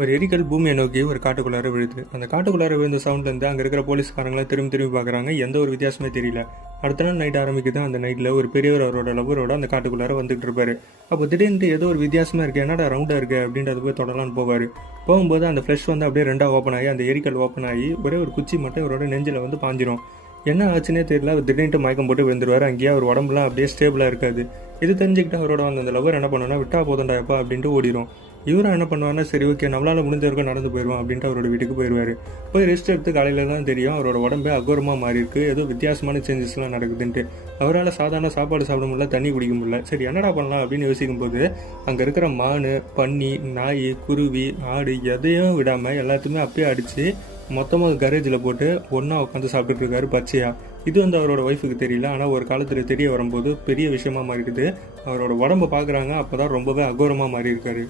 ஒரு எரிக்கல் பூமியை நோக்கி ஒரு காட்டுக்குள்ளார விழுது. அந்த காட்டுக்குள்ளார விழுந்த சவுண்ட்லேருந்து அங்கே இருக்கிற போலீஸ்காரங்களாம் திரும்பி திரும்பி பார்க்குறாங்க. எந்த ஒரு வித்தியாசமே தெரியல. அடுத்த நாள் நைட் ஆரம்பிக்குது. அந்த நைட்டில் ஒரு பெரியவர் அவரோட லவரோட அந்த காட்டுக்குள்ளார வந்துட்டு இருப்பாரு. அப்போ திடீர்னு ஏதோ ஒரு வித்தியாசமாக இருக்குது, என்னடா ரவுண்டாக இருக்குது அப்படின்றது போய் தொடலான்னு போவார். போகும்போது அந்த ஃப்ளஷ் வந்து அப்படியே ரெண்டாக ஓப்பன் ஆகி அந்த எரிக்கல் ஓப்பன் ஆகி ஒரே ஒரு குச்சி மட்டும் இவரோட நெஞ்சில் வந்து பாஞ்சிரும். என்ன ஆச்சுன்னே தெரியல. அவர் திடீர்னு மயக்கம் போட்டு விழுந்துருவார். அங்கேயே அவர் உடம்புலாம் அப்படியே ஸ்டேபிளாக இருக்காது. இது தெரிஞ்சுக்கிட்டு அவரோட அந்த லவர் என்ன பண்ணுன்னா, விட்டா போதண்டாயப்பா அப்படின்ட்டு ஓடிடும். இவரும் என்ன பண்ணுவார்னா, சரி ஓகே நம்மளால் முடிஞ்ச வரைக்கும் நடந்து போயிடுவோம் அப்படின்ட்டு அவரோட வீட்டுக்கு போயிடுவார். போய் ரெஸ்ட் எடுத்து காலையில் தான் தெரியும் அவரோட உடம்பே அகோரமாக மாறி இருக்கு, ஏதோ வித்தியாசமான சேஞ்சஸ்லாம் நடக்குதுன்ட்டு. அவரால் சாதாரண சாப்பாடு சாப்பிட முடியல, தண்ணி குடிக்க முடியல. சரி என்னடா பண்ணலாம் அப்படின்னு யோசிக்கும் போது அங்கே இருக்கிற மான், பன்னி, நாய், குருவி, ஆடு எதையும் விடாமல் எல்லாத்தையுமே அப்பயே அடித்து மொத்தமாக கரேஜில் போட்டு ஒன்றா உட்காந்து சாப்பிட்டுட்டு இருக்காரு பச்சையா. இது வந்து அவரோட ஒய்ஃபுக்கு தெரியல. ஆனால் ஒரு காலத்தில் தெரிய வரும்போது பெரிய விஷயமா மாறிடுது. அவரோட உடம்பை பார்க்குறாங்க. அப்போ தான் ரொம்பவே அகோரமாக மாறி இருக்காரு.